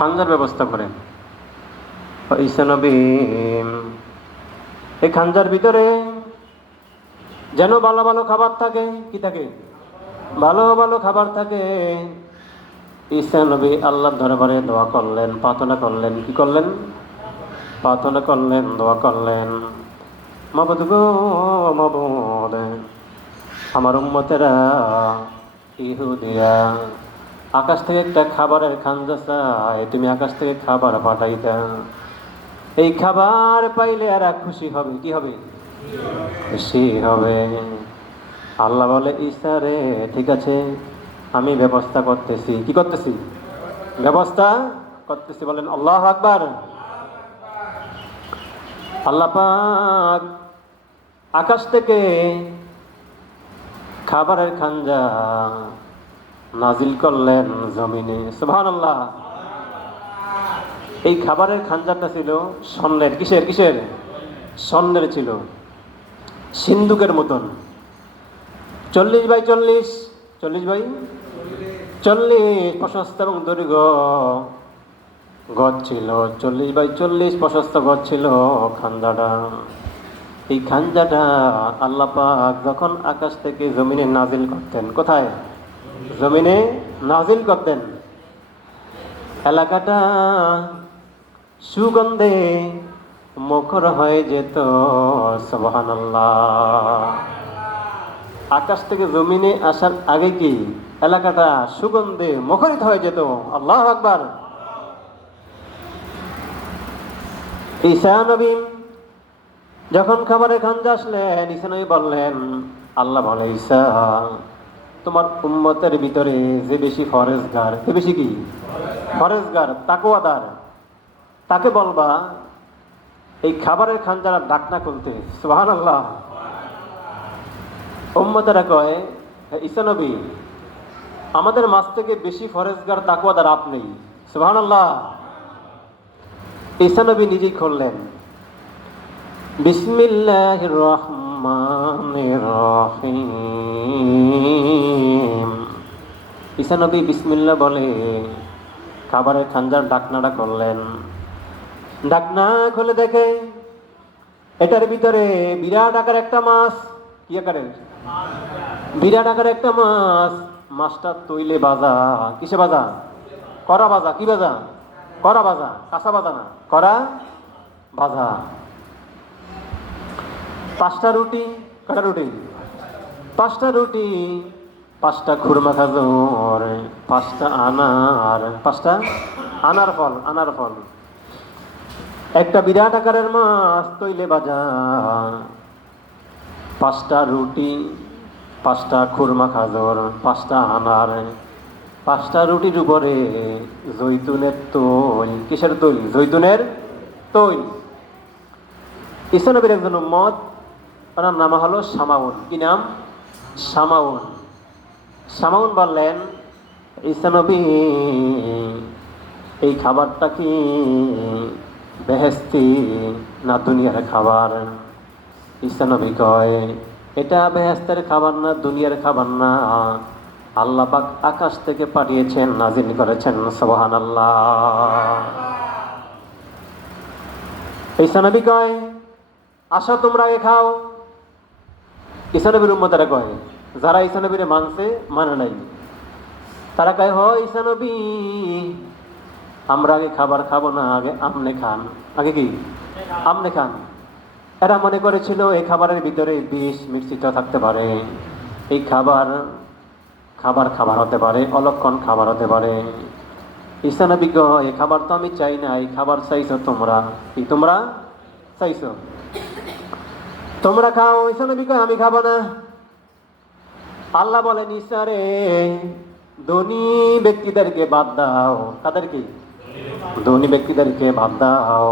খানজার ব্যবস্থা করেন। ঈসা নবী এই খানজার ভিতরে যেন ভালো ভালো খাবার থাকে। কি থাকে? ভালো ভালো খাবার থাকে। ঈসা নবী আল্লাহর দরবারে দোয়া করলেন, প্রার্থনা করলেন। কি করলেন? প্রার্থনা করলেন, দোয়া করলেন। মাবুদ গো মাবুদ, আমার উম্মতেরা ইহুদিরা আকাশ থেকে একটা খাবারের খানজা চায়, তুমি আকাশ থেকে খাবার পাঠাইতা। এই খাবার পাইলে এরা খুশি হবে। কি হবে? খুশি হবে। আল্লাহ বলে, ঈসা রে ঠিক আছে, আমি ব্যবস্থা করতেছি। কি করতেছি? ব্যবস্থা করতেছি। বলেন আল্লাহু আকবার। আল্লাহ পাক আকাশ থেকে খাবারের খানজা নাজিল করলেন জমিনে। সুবহানাল্লাহ। এই খাবারের খানজাটা ছিল স্বর্ণের। কিসের? কিসের? স্বর্ণের ছিল, সিন্দুকের মতন। 40x40, 40x40 প্রশস্ত এবং দৈর্ঘ্য গজ ছিল। 40x40 প্রশস্ত গজ ছিল খানজাটা। এই খানজাটা আল্লাহ পাক যখন আকাশ থেকে জমিনে নাজিল করতেন, কোথায়? জমিনে নাজিল করতেন, এলাকাটা সুগন্ধে মুখর হয়ে যেত। সুবহানাল্লাহ। আকাশ থেকে জমিনে আসার আগে কি এলাকাটা সুগন্ধে মুখরিত হয়ে যেত। আল্লাহু আকবার। ঈসা নবী যখন খাবারের খানজা আসলেন, ঈসা নবী বললেন, আল্লাহ বলে, ঈসা তোমার উম্মতের ভিতরে যে বেশি ফরেজগার, যে বেশি কি ফরেজগার, তাকওয়াদার, তাকে বলবা এই খাবারের খানজার ঢাকনা খুলতে। সুবহানাল্লাহ। উম্মতেরা কয়, ঈসা নবী আমাদের মাঝ থেকে বেশি ফরেজগার তাকওয়াদার আপনি। সুবহানাল্লাহ। ঈসা নবী নিজেই খুললেন। বিসমিল্লাহির রহমানির রহিম। ঈসা নবী বিসমিল্লাহ বলে খাবারের খানজার ঢাকনাটা করলেন। ঢাকনা খুলে দেখে এটার ভিতরে বিরাট আকার একটা মাছ। কি আকারের? বিরাট আকার একটা মাছ। মাছটা তৈলে ভাজা। কিসে ভাজা? কড়া ভাজা। কি ভাজা? কড়া ভাজা, কাঁচা ভাজা না, কড়া ভাজা। 5টা রুটি। কটা রুটি? 5টা রুটি, 5টা খুরমা খাজুর, 5টা আনার, 5টা আনার ফল, আনার ফল। একটা বিরাট আকারের মাছ তৈলে ভাজা, 5টা রুটি, 5টা খুরমা খাজুর, 5টা আনার, 5টা রুটির উপরে জৈতুনের তৈল। কিসের তৈল? জৈতুনের তৈল। ঈসা নবীর একজন উম্মত, ওনার নাম হলো শামাউন। কি নাম? শামাউন। শামাউন বললেন, ঈসা নবী এই খাবারটা কি বেহেশতি না দুনিয়ার খাবার? ঈসা নবী কয়, এটা বেহেশতের খাবার না, দুনিয়ার খাবার না। আল্লাহ পাক আকাশ থেকে পাঠিয়েছেন, নাজিল করেছেন। সুবহানাল্লাহ। ঈসা নবী কয়, আসো তোমরা আগে খাও। ঈসা নবীর উম্মতেরা কয়, যারা ঈসা নবীরে মানছে, মানে নাই, তারা কয়, হয় ঈসা নবী আমরা আগে খাবার খাবো না, আগে আপনি খান। আগে কি? আপনি খান। এরা মনে করেছিল এই খাবারের ভিতরে বিষ মিশ্রিত থাকতে পারে। এই খাবার খাবার খাবার হতে পারে, অলক্ষণ খাবার হতে পারে। ঈসা নবী কয়, এই খাবার তো আমি চাই না, এই খাবার চাইছো তোমরা। কি তোমরা চাইছো? তোমরা খাও। ঈসা নবী কয়, আমি খাবো না। আল্লাহ বলেন, ঈসা রে ধনী ব্যক্তিদেরকে বাদ দাও। কাদেরকে? ধনী ব্যক্তিদেরকে বাদ দাও।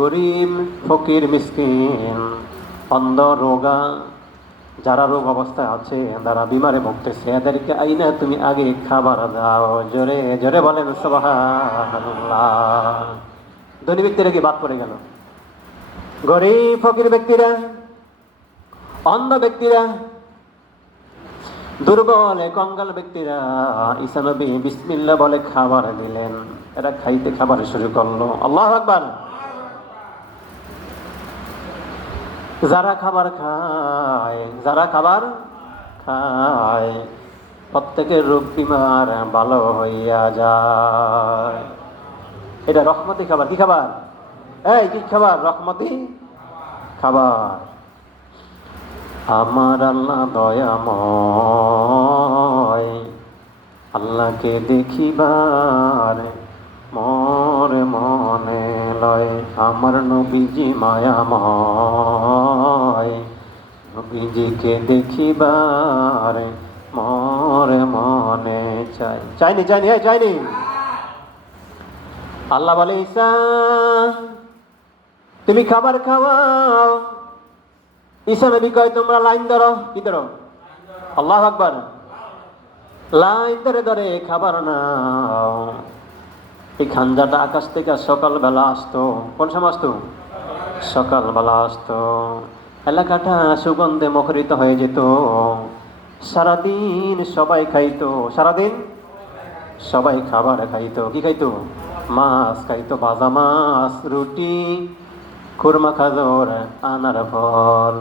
গরিব, ফকির, মিসকিন, অন্ধ, রোগা, যারা রোগ অবস্থায় আছে, যারা বিমারে ভুগতেছে, এদেরকে আইনা তুমি আগে খাবার দাও। জোরে জোরে বলেন সুবহানাল্লাহ। ধনী ব্যক্তিরা কি বাদ পড়ে গেল? গরিব, ফকির ব্যক্তিরা, অন্ধ ব্যক্তিরা, দুর্বল কঙ্গাল ব্যক্তিরা ঈসা নবী বিসমিল্লাহ বলে খাবার দিলেন, এরা খাইতে খাবার শুরু করলো। আল্লাহু আকবার। যারা খাবার খায় প্রত্যেকের রোগ বিমার ভালো হইয়া যায়। এটা রহমতি খাবার। কি খাবার? এই কি খাবার? রহমতি খাবার। আমার আল্লাহ দয়াময়, আল্লাহকে দেখিবার মোর মনে লয়। আমার নবীজি মায়াময়, নবীজিকে দেখিবার মোর মনে চাইনি। আল্লাহ বলে, ঈসা তুমি খাবার খাওয়াও। ঈসা নবী কয়, তোমরা লাইন ধরো। কি ধরো? আল্লাহু আকবার। লাইন ধরে খাবার নাও। এই খাঞ্জাটা আকাশ থেকে সকালবেলা আসতো। কোন সময় আসতো? সকালবেলা আসতো। এলাকাটা সুগন্ধে মুখরিত হয়ে যেত। সারাদিন সবাই খাইতো। সারাদিন সবাই খাবার খাইতো। কি খাইতো? মাছ খাইতো, ভাজা মাছ, রুটি, খুরমা, খাজর, আনার ফল।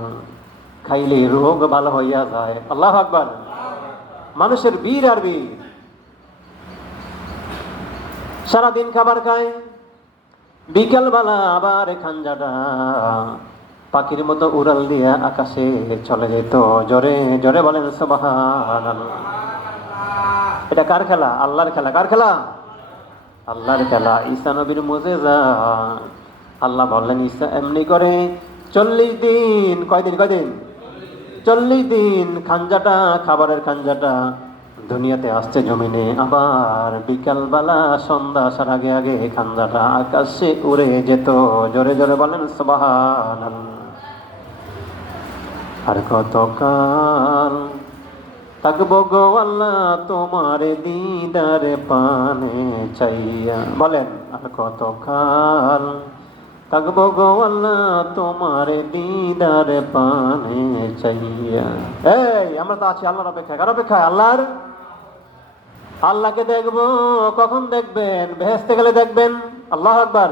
খাইলে রোগ ভালো হইয়া যায়। আল্লাহু আকবার। মানুষের বীর আর বীর। সারাদিন খাবার খায়, বিকালবেলা আবার খাঞ্জাটা পাখির মতো উড়াল দিয়া আকাশে চলে যেত। জোরে জোরে বলেন সুবহানাল্লাহ। এটা কার খেলা? আল্লাহর খেলা। কার খেলা? আল্লাহর খেলা। ঈসা নবীর মুজিজা। আল্লাহ বললেন, ঈসা এমনি করে 40 দিন। কয়দিন? 40 দিন খাঞ্জাটা, খাবারের খাঞ্জাটা দুনিয়াতে আসছে জমিনে। আবার বিকালবেলা সন্ধ্যা আসার আগে খাঞ্জাটা আকাশে উড়ে যেত। জোরে জোরে বলেন সুবহানাল্লাহ। আর কতকাল থাকবো গো আল্লাহ তোমার দিদার পানে চাইয়া। বলেন, আর কতকাল থাকবো গো আল্লাহ তোমার দিদার পানে চাইয়া। এই আমরা তো আছি আল্লাহর অপেক্ষায়। কার অপেক্ষায়? আল্লাহকে দেখবো। কখন দেখবেন? বেহেশতে গেলে দেখবেন। আল্লাহু আকবার।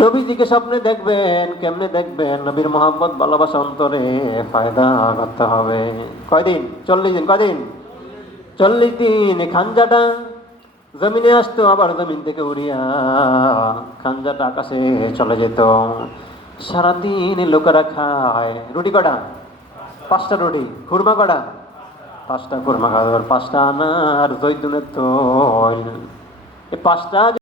নবীজিকে স্বপ্নে দেখবেন। কেমনে দেখবেন? নবীর মোহাম্মদ ভালোবাসা অন্তরে ফায়দা করতে হবে। কয়দিন? 40 দিন। কয়দিন? 40 দিন। খাঞ্জাটা জমিনে আসতো, আবার জমিন থেকে উড়িয়া খাঞ্জাটা আকাশে চলে যেত। সারাদিন লোকেরা খায়। রুটি কটা? 5টা রুটি। খুরমা কটা? 5টা খুরমা। খাওয়ার 5টা আনার জৈতুনের তৈল। এই 5টা